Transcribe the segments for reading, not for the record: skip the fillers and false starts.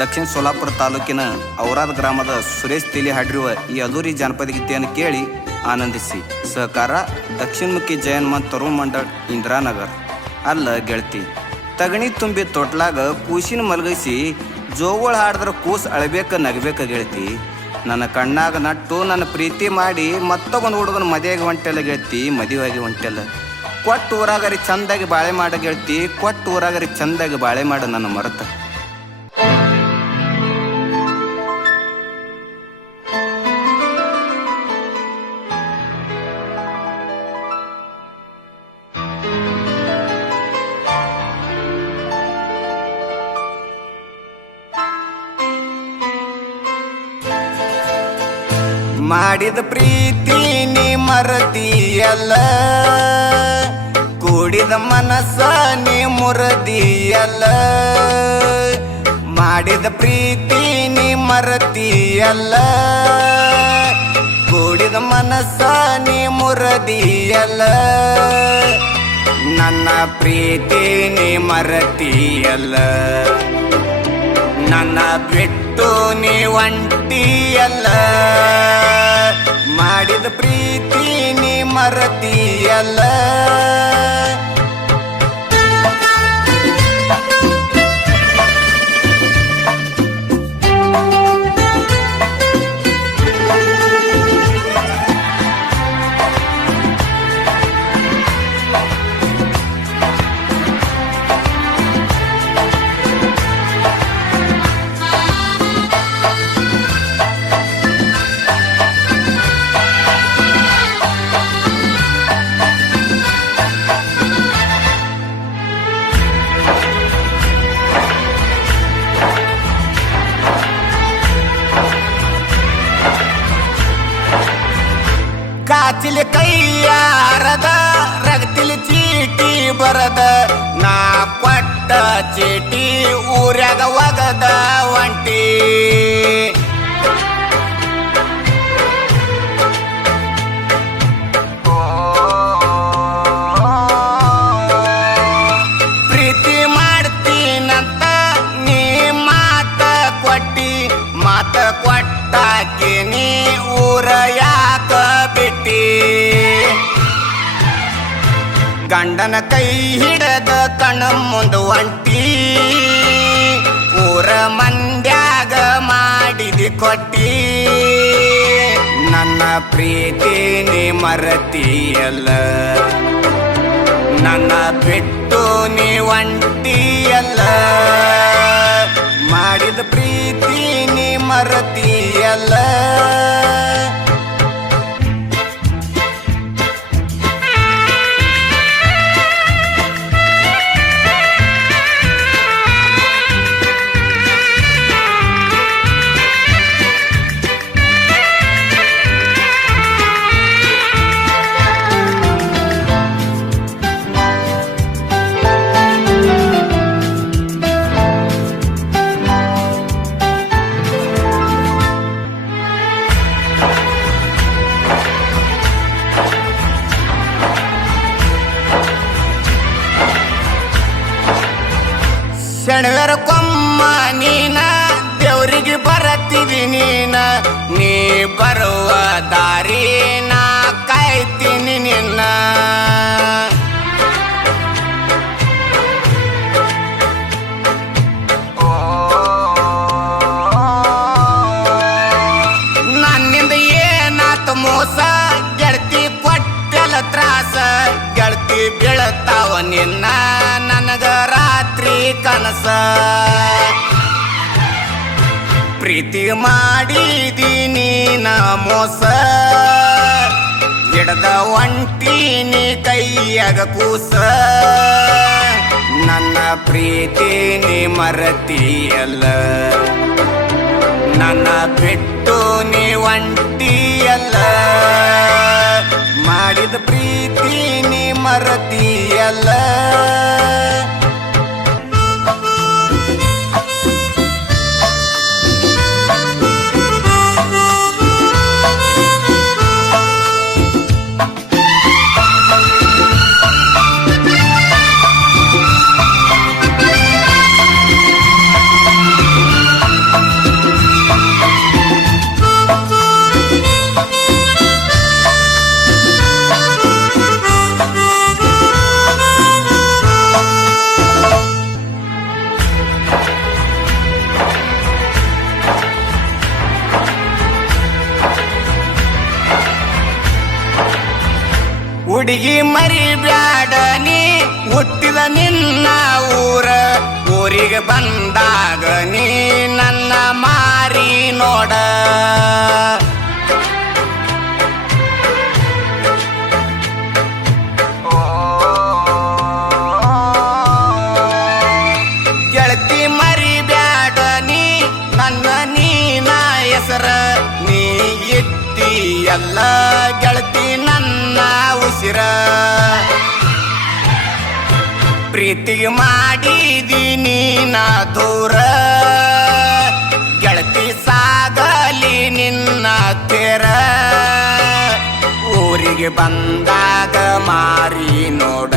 ದಕ್ಷಿಣ ಸೋಲಾಪುರ ತಾಲೂಕಿನ ಔರಾದ್ ಗ್ರಾಮದ ಸುರೇಶ್ ತಿಲಿ ಹಾಡಿರುವ ಈ ಅಧೂರಿ ಜಾನಪದ ಗೀತೆಯನ್ನು ಕೇಳಿ ಆನಂದಿಸಿ. ಸಹಕಾರ ದಕ್ಷಿಣಮುಖಿ ಜಯನ್ಮನ್ ತರುಣ್ ಮಂಡಳ್, ಇಂದಿರಾನಗರ್. ಅಲ್ಲ ಗೆಳತಿ, ತಗಣಿ ತುಂಬಿ ತೊಟ್ಲಾಗ ಕೂಸಿನ ಮಲಗಿಸಿ ಜೋಗಳು ಹಾಡಿದ್ರೆ ಕೂಸು ಅಳಬೇಕ ನಗಬೇಕ ಗೆಳತಿ. ನನ್ನ ಕಣ್ಣಾಗ ನಟ್ಟು ನನ್ನ ಪ್ರೀತಿ ಮಾಡಿ ಮತ್ತೊಂದು ಹುಡುಗನ ಮದುವೆಗೆ ಹೊಂಟೆಲ್ಲ ಗೆಳತಿ, ಮದುವೆಯಾಗಿ ಹೊಂಟೆಲ್ಲ. ಕೊಟ್ಟು ಊರಾಗರಿ ಚಂದಾಗಿ ಬಾಳೆ ಮಾಡ ಗೆಳತಿ, ಕೊಟ್ಟು ಊರಾಗರಿ ಚಂದಾಗಿ ಬಾಳೆ ಮಾಡ ನನ್ನ ಮರತ. ಮಾಡಿದ ಪ್ರೀತಿ ನೀ ಮರದಿಯಲ್ಲ, ಕೂಡಿದ ಮನಸ್ಸ ನೀ ಮುರದಿಯಲ್ಲ. ಮಾಡಿದ ಪ್ರೀತಿ ನೀ ಮರದಿಯಲ್ಲ, ಕೂಡಿದ ಮನಸ್ಸ ನೀ ಮುರದಿಯಲ್ಲ. ನನ್ನ ಪ್ರೀತಿ ನೀ ಮರದಿಯಲ್ಲ, ನನ್ನ ಬಿಟ್ಟು ನೀ ಒಂಟಿಯಲ್ಲ. ಮಾಡಿದ ಪ್ರೀತಿ ನೀ ಮರದಿಯಲ್ಲ. ಕಾಚಿಲಿ ಕೈಯಾರದ ರಗತಿಲಿ ಚೀಟಿ ಬರದ, ನಾ ಕೊಟ್ಟ ಚೀಟಿ ಊರ್ಯಾಗ ಒಗದ ಒಂಟಿ. ಪ್ರೀತಿ ಮಾಡ್ತೀನಂತ ನೀ ಮಾತ ಕೊಟ್ಟಿ, ಮಾತ ಕೊಟ್ಟಾಕಿ ನೀ ಊರ ಯಾಕ ಬಿಟ್ಟಿ. ಗಂಡನ ಕೈ ಹಿಡದ ಕಣ ಮುಂದ ಒಂಟಿ, ಊರ ಮಂದ್ಯಾಗ ಮಾಡಿದಿ ಕೊಟ್ಟಿ. ನನ್ನ ಪ್ರೀತಿ ನೀ ಮರತಿಯಲ್ಲ, ನನ್ನ ಬಿಟ್ಟು ನೀ ಒಂಟಿಯಲ್ಲ. ಮಾಡಿದ ಪ್ರೀತಿ ನೀ ಮರತಿಯಲ್ಲ. ಶನಿವಾರ ಕೊಮ್ಮ ನೀನ ದೇವ್ರಿಗೆ ಬರತ್ತಿದಿ ನೀನ, ನೀ ಬರುವ ದಾರಿ ನಾ ಕಾಯ್ತೀನಿ ನಿನ್ನ. ನನ್ನಿಂದ ಏನಾತ ಮೋಸ ಗೆಳತಿ, ಕೊಟ್ಟೆಲ್ಲ ತ್ರಾಸ ಗೆಳತಿ. ಬೀಳತಾವ ನಿನ್ನ ನನಗ ರಾತ್ರಿ ಕನಸ. ಪ್ರೀತಿ ಮಾಡಿದೀನಿ ನಾ ಮೋಸ, ಹಿಡದ ಒಂಟಿನಿ ಕೈಯಾಗ ಕೂಸ. ನನ್ನ ಪ್ರೀತಿ ನೀ ಮರತಿಯಲ್ಲ, ನನ್ನ ಬಿಟ್ಟು ನೀ ಒಂಟಿಯಲ್ಲ. ಮಾಡಿದ ಪ್ರೀತಿ ನೀ ಮರತಿಯಲ್ಲ. ಹುಡುಗಿ ಮರಿಬ್ಯಾಡ ನೀ ಹುಟ್ಟಿದ ನಿನ್ನ ಊರಿಗೆ ಬಂದಾಗ ನೀ ನನ್ನ ಮಾರಿ ನೋಡ. ಗೆಳತಿ ಮರಿಬ್ಯಾಡ ನೀ ನನ್ನ ನೀನ ಹೆಸರ ನೀ ಎತ್ತಿ ಎಲ್ಲ ಗೆಳತಿ ನನ್ನ ಉಸಿರ. ಪ್ರೀತಿಗೆ ಮಾಡಿದೀನಿ ನಾ ದೂರ ಗೆಳತಿ ಸಾಗಲಿ ನಿನ್ನ ತೇರ. ಊರಿಗೆ ಬಂದಾಗ ಮಾರಿ ನೋಡ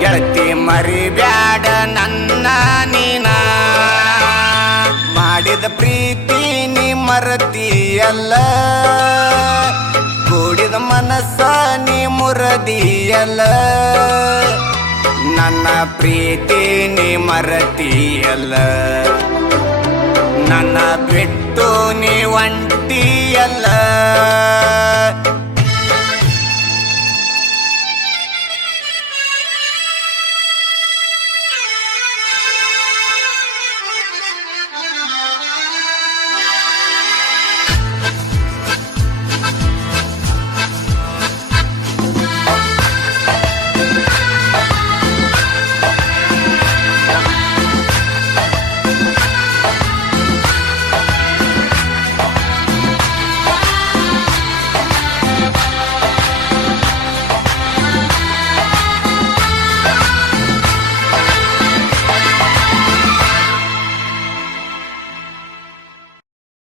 ಗೆಳತಿ ಮರಿಬ್ಯಾಡ ನನ್ನ ನೀನ. ಮಾಡಿದ ಪ್ರೀತಿ ನೀ ಮರತಿಯಲ್ಲ ಕೂಡಿದ ಮನಸ್ಸ ನೀ ಮುರದಿಯಲ್ಲ. ನನ್ನ ಪ್ರೀತಿ ನೀ ಮರತಿಯಲ್ಲ ನನ್ನ ಬಿಟ್ಟು ನೀ ಒಂಟಿಯಲ್ಲ.